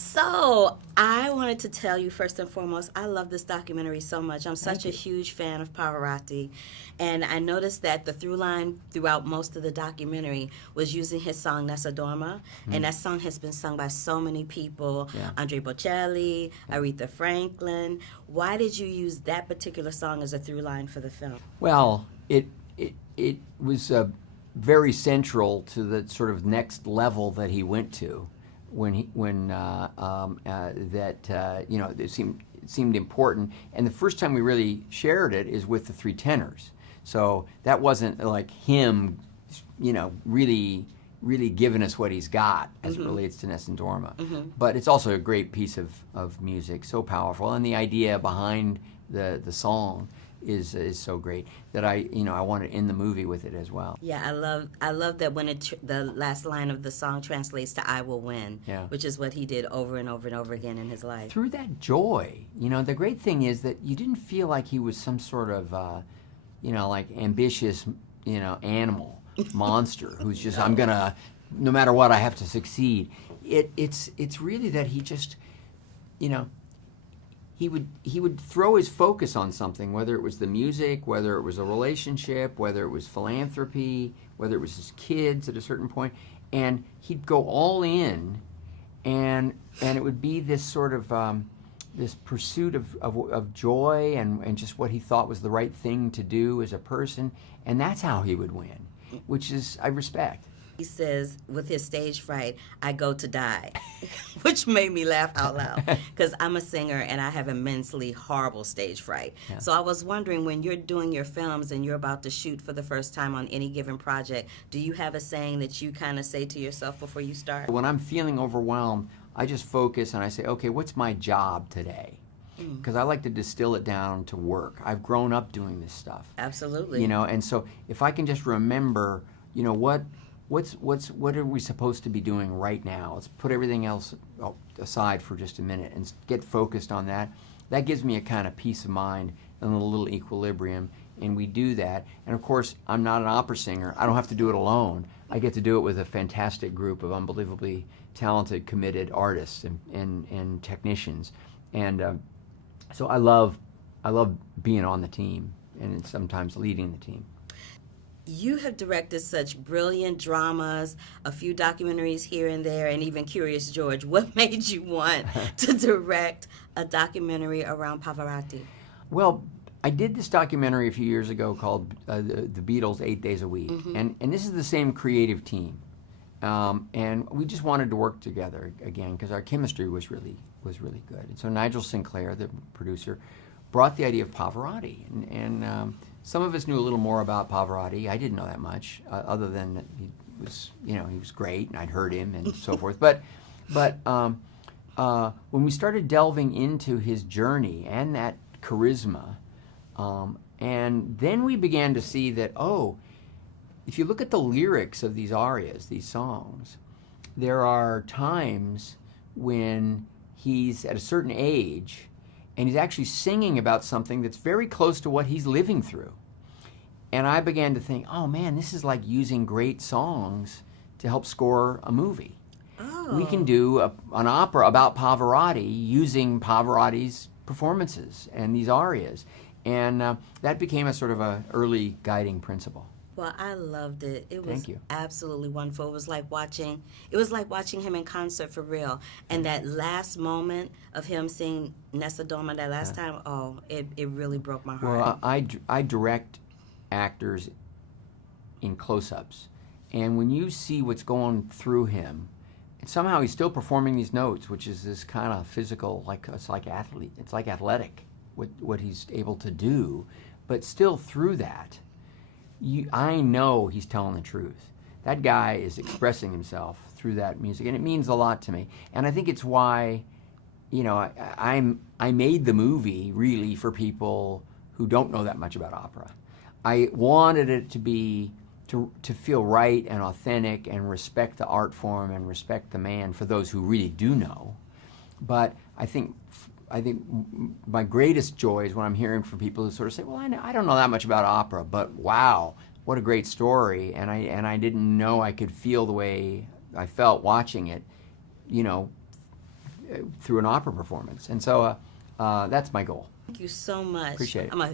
So, I wanted to tell you first and foremost, I love this documentary so much. I'm such a huge fan of Pavarotti. And I noticed that the through line throughout most of the documentary was using his song Nessa Dorma. And that song has been sung by so many people, Andre Bocelli, Aretha Franklin. Why did you use that particular song as a through line for the film? Well, it was very central to the sort of next level that he went to. It seemed important, and the first time we really shared it is with the three tenors. So that wasn't like him, really giving us what he's got as it relates to Nessa Dorma. But it's also a great piece of music, so powerful, and the idea behind the song is so great that I want to end the movie with it as well. Yeah, I love that when the last line of the song translates to "I will win," which is what he did over and over and over again in his life. Through that joy, the great thing is that you didn't feel like he was some sort of, like ambitious, animal monster who's just I'm gonna, no matter what, I have to succeed. It's really that he just, he would throw his focus on something, whether it was the music, whether it was a relationship, whether it was philanthropy, whether it was his kids at a certain point, and he'd go all in, and it would be this sort of this pursuit of joy and just what he thought was the right thing to do as a person, and that's how he would win, which is I respect. He says, with his stage fright, I go to die, which made me laugh out loud because I'm a singer and I have immensely horrible stage fright. Yeah. So I was wondering, when you're doing your films and you're about to shoot for the first time on any given project, do you have a saying that you kind of say to yourself before you start? When I'm feeling overwhelmed, I just focus and I say, okay, what's my job today? Because I like to distill it down to work. I've grown up doing this stuff. Absolutely. And so if I can just remember, what are we supposed to be doing right now? Let's put everything else aside for just a minute and get focused on that. That gives me a kind of peace of mind and a little equilibrium, and we do that. And of course, I'm not an opera singer. I don't have to do it alone. I get to do it with a fantastic group of unbelievably talented, committed artists and technicians. And so I love being on the team and sometimes leading the team. You have directed such brilliant dramas, a few documentaries here and there, and even Curious George. What made you want to direct a documentary around Pavarotti? Well, I did this documentary a few years ago called The Beatles 8 Days a Week, and this is the same creative team. And we just wanted to work together again because our chemistry was really good. And so Nigel Sinclair, the producer, brought the idea of Pavarotti, and some of us knew a little more about Pavarotti. I didn't know that much, other than that he was great, and I'd heard him and so forth. But when we started delving into his journey and that charisma, and then we began to see that, if you look at the lyrics of these arias, these songs, there are times when he's at a certain age and he's actually singing about something that's very close to what he's living through. And I began to think, oh man, this is like using great songs to help score a movie. Oh. We can do an opera about Pavarotti using Pavarotti's performances and these arias. And that became a sort of a early guiding principle. Well, I loved it. It was Thank you. Absolutely wonderful. It was like watching him in concert for real. And that last moment of him singing Nessa Dorma that last time, it really broke my heart. Well, I direct actors in close-ups, and when you see what's going through him, and somehow he's still performing these notes, which is this kind of physical, it's like athletic, what he's able to do, but still through that, I know he's telling the truth. That guy is expressing himself through that music, and it means a lot to me. And I think it's why, I made the movie really for people who don't know that much about opera. I wanted it to be to feel right and authentic and respect the art form and respect the man for those who really do know. But I think my greatest joy is when I'm hearing from people who sort of say, well, I don't know that much about opera, but wow, what a great story. And I didn't know I could feel the way I felt watching it, through an opera performance. And so that's my goal. Thank you so much. Appreciate it. I'm a